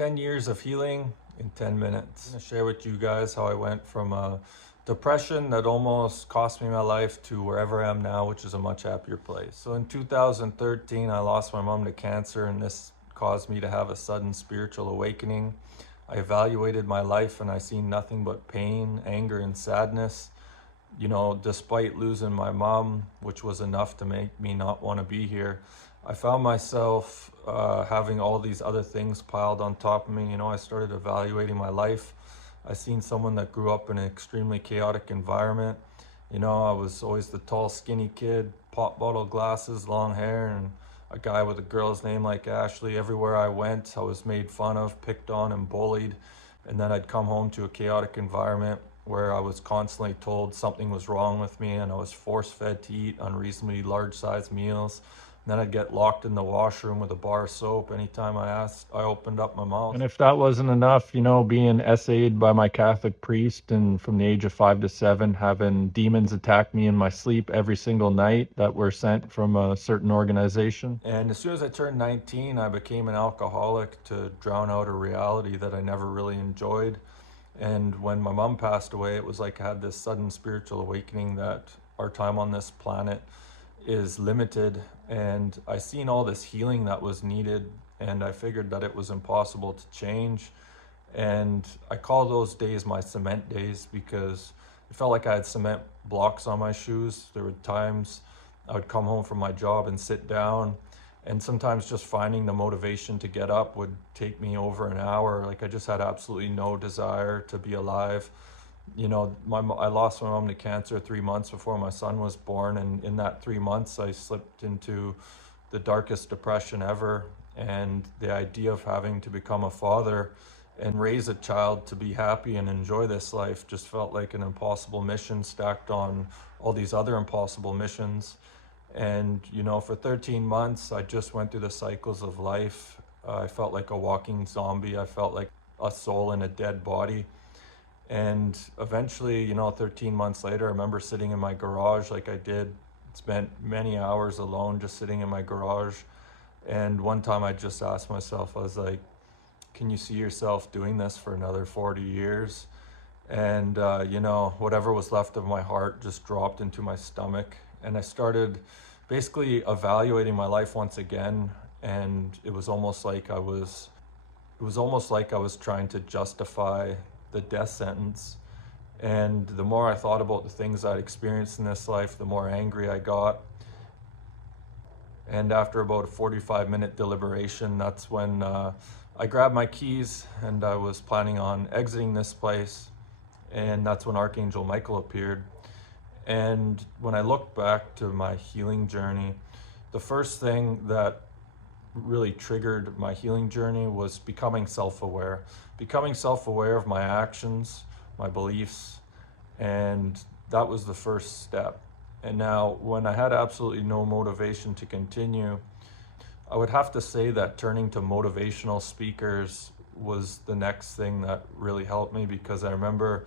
10 years of healing in 10 minutes. I'm gonna share with you guys how I went from a depression that almost cost me my life to wherever I am now, which is a much happier place. So in 2013, I lost my mom to cancer, and this caused me to have a sudden spiritual awakening. I evaluated my life and I seen nothing but pain, anger, and sadness. You know, despite losing my mom, which was enough to make me not want to be here, I found myself having all these other things piled on top of me. You know, I started evaluating my life. I seen someone that grew up in an extremely chaotic environment. You know, I was always the tall, skinny kid, pop bottle glasses, long hair, and a guy with a girl's name like Ashley. Everywhere I went, I was made fun of, picked on, and bullied. And then I'd come home to a chaotic environment where I was constantly told something was wrong with me, and I was force-fed to eat unreasonably large-sized meals. And then I'd get locked in the washroom with a bar of soap anytime I opened up my mouth. And if that wasn't enough, being essayed by my Catholic priest and from the age of 5 to 7, having demons attack me in my sleep every single night that were sent from a certain organization. And as soon as I turned 19, I became an alcoholic to drown out a reality that I never really enjoyed. And when my mom passed away, it was like I had this sudden spiritual awakening that our time on this planet is limited. And I seen all this healing that was needed, and I figured that it was impossible to change. And I call those days my cement days because it felt like I had cement blocks on my shoes. There were times I would come home from my job and sit down, and sometimes just finding the motivation to get up would take me over an hour. Like I just had absolutely no desire to be alive. You know, I lost my mom to cancer 3 months before my son was born, and in that 3 months I slipped into the darkest depression ever. And the idea of having to become a father and raise a child to be happy and enjoy this life just felt like an impossible mission stacked on all these other impossible missions. And you know, for 13 months I just went through the cycles of life. I felt like a walking zombie. I felt like a soul in a dead body. And eventually, you know, 13 months later, I remember sitting in my garage like I did, spent many hours alone just sitting in my garage. And one time I just asked myself, I was like, can you see yourself doing this for another 40 years? And, you know, whatever was left of my heart just dropped into my stomach. And I started basically evaluating my life once again. And it was almost like I was trying to justify the death sentence. And the more I thought about the things I'd experienced in this life, the more angry I got. And after about a 45-minute deliberation, that's when I grabbed my keys and I was planning on exiting this place. And that's when Archangel Michael appeared. And when I look back to my healing journey, the first thing that really triggered my healing journey was becoming self-aware of my actions, my beliefs, and that was the first step. And now when I had absolutely no motivation to continue, I would have to say that turning to motivational speakers was the next thing that really helped me, because I remember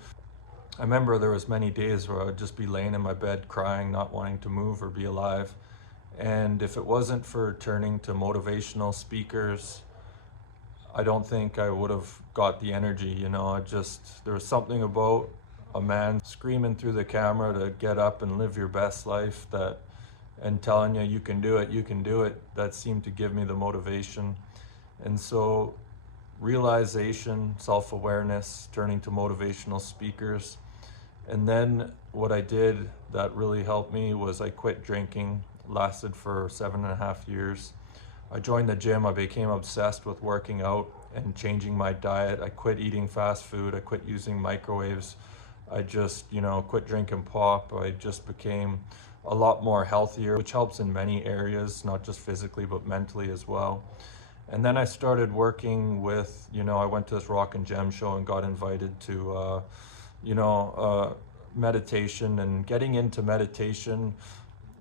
there was many days where I would just be laying in my bed crying, not wanting to move or be alive. And if it wasn't for turning to motivational speakers, I don't think I would have got the energy. You know, there was something about a man screaming through the camera to get up and live your best life, and telling you can do it, that seemed to give me the motivation. And so realization, self-awareness, turning to motivational speakers. And then what I did that really helped me was I quit drinking. Lasted for 7.5 years. I joined the gym. I became obsessed with working out and changing my diet. I quit eating fast food. I quit using microwaves. I just, quit drinking pop. I just became a lot more healthier, which helps in many areas, not just physically, but mentally as well. And then I started working with, I went to this Rock and Gem show and got invited to, meditation, and getting into meditation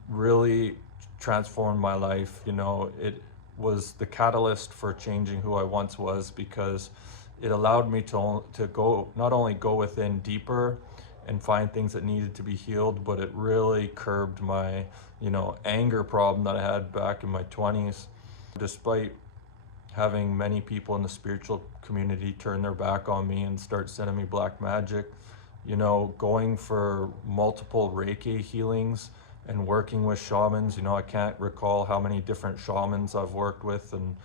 really transformed my life. It was the catalyst for changing who I once was, because it allowed me to go, not only go within deeper and find things that needed to be healed, but it really curbed my, anger problem that I had back in my 20s. Despite having many people in the spiritual community turn their back on me and start sending me black magic, you know, going for multiple Reiki healings and working with shamans. You know, I can't recall how many different shamans I've worked with. And,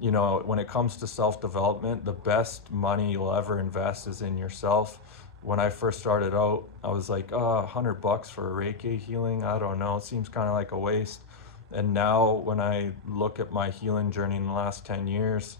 you know, when it comes to self-development, the best money you'll ever invest is in yourself. When I first started out, I was like, oh, $100 for a Reiki healing, I don't know, it seems kind of like a waste. And now when I look at my healing journey in the last 10 years,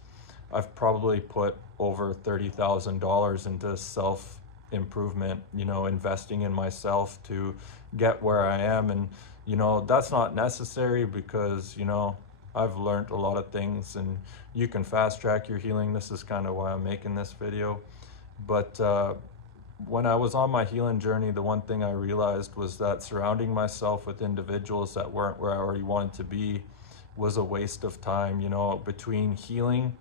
I've probably put over $30,000 into self improvement, you know, investing in myself to get where I am. And, you know, that's not necessary because, you know, I've learned a lot of things and you can fast track your healing. This is kind of why I'm making this video. But when I was on my healing journey, the one thing I realized was that surrounding myself with individuals that weren't where I already wanted to be was a waste of time. You know, between healing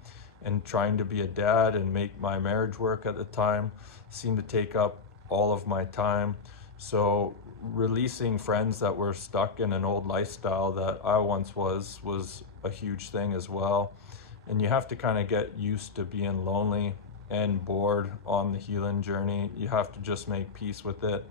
and trying to be a dad and make my marriage work at the time seemed to take up all of my time. So releasing friends that were stuck in an old lifestyle that I once was a huge thing as well. And you have to kind of get used to being lonely and bored on the healing journey. You have to just make peace with it.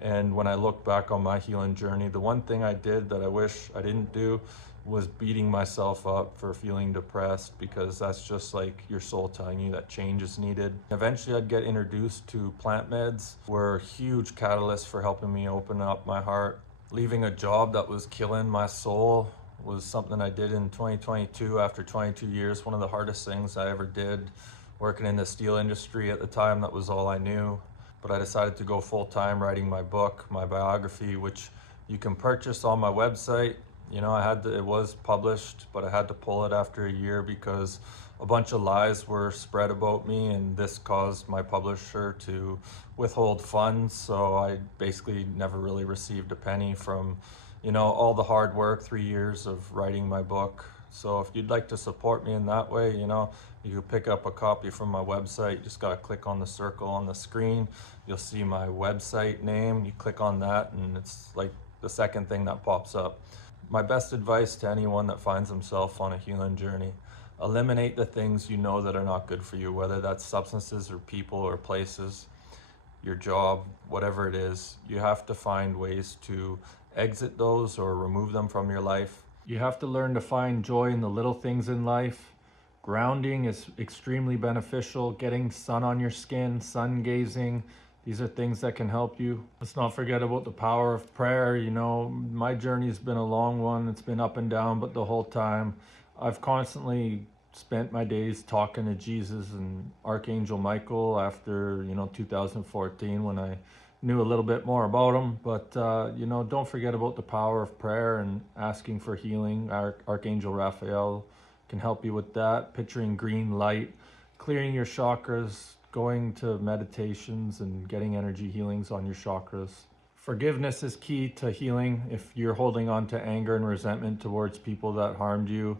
And when I look back on my healing journey, the one thing I did that I wish I didn't do was beating myself up for feeling depressed, because that's just like your soul telling you that change is needed. Eventually I'd get introduced to plant meds, were a huge catalyst for helping me open up my heart. Leaving a job that was killing my soul was something I did in 2022 after 22 years. One of the hardest things I ever did. Working in the steel industry at the time, that was all I knew. But I decided to go full-time writing my book, my biography, which you can purchase on my website. You know, it was published, but I had to pull it after a year because a bunch of lies were spread about me, and this caused my publisher to withhold funds. So I basically never really received a penny from, you know, all the hard work, 3 years of writing my book. So if you'd like to support me in that way, you know, you can pick up a copy from my website. You just got to click on the circle on the screen. You'll see my website name. You click on that and it's like the second thing that pops up. My best advice to anyone that finds himself on a healing journey: eliminate the things you know that are not good for you, whether that's substances or people or places, your job, whatever it is. You have to find ways to exit those or remove them from your life. You have to learn to find joy in the little things in life. Grounding is extremely beneficial. Getting sun on your skin, sun gazing, these are things that can help you. Let's not forget about the power of prayer. You know, my journey's been a long one. It's been up and down, but the whole time I've constantly spent my days talking to Jesus and Archangel Michael after, you know, 2014 when I knew a little bit more about him. But, you know, don't forget about the power of prayer and asking for healing. Archangel Raphael can help you with that. Picturing green light, clearing your chakras, going to meditations and getting energy healings on your chakras. Forgiveness is key to healing. If you're holding on to anger and resentment towards people that harmed you,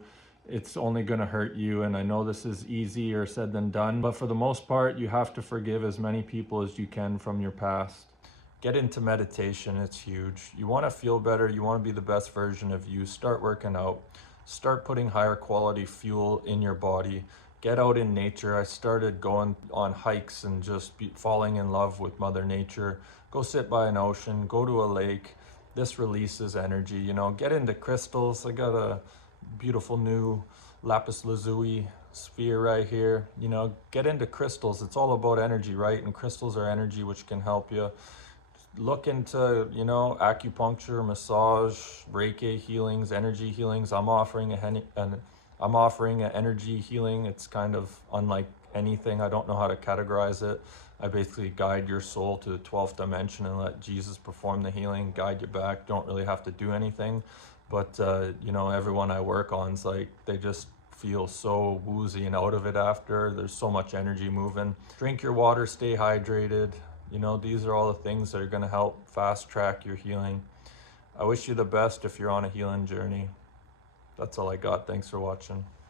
it's only going to hurt you. And I know this is easier said than done, but for the most part, you have to forgive as many people as you can from your past. Get into meditation, it's huge. You want to feel better, you want to be the best version of you, start working out. Start putting higher quality fuel in your body. Get out in nature. I started going on hikes and just falling in love with Mother Nature. Go sit by an ocean, go to a lake. This releases energy, you know. Get into crystals. I got a beautiful new lapis lazuli sphere right here. You know, get into crystals. It's all about energy, right? And crystals are energy, which can help you. Look into, you know, acupuncture, massage, Reiki healings, energy healings. I'm offering an energy healing. It's kind of unlike anything. I don't know how to categorize it. I basically guide your soul to the 12th dimension and let Jesus perform the healing, guide you back. Don't really have to do anything. But, you know, everyone I work on is like, they just feel so woozy and out of it after. There's so much energy moving. Drink your water, stay hydrated. You know, these are all the things that are going to help fast track your healing. I wish you the best if you're on a healing journey. That's all I got. Thanks for watching.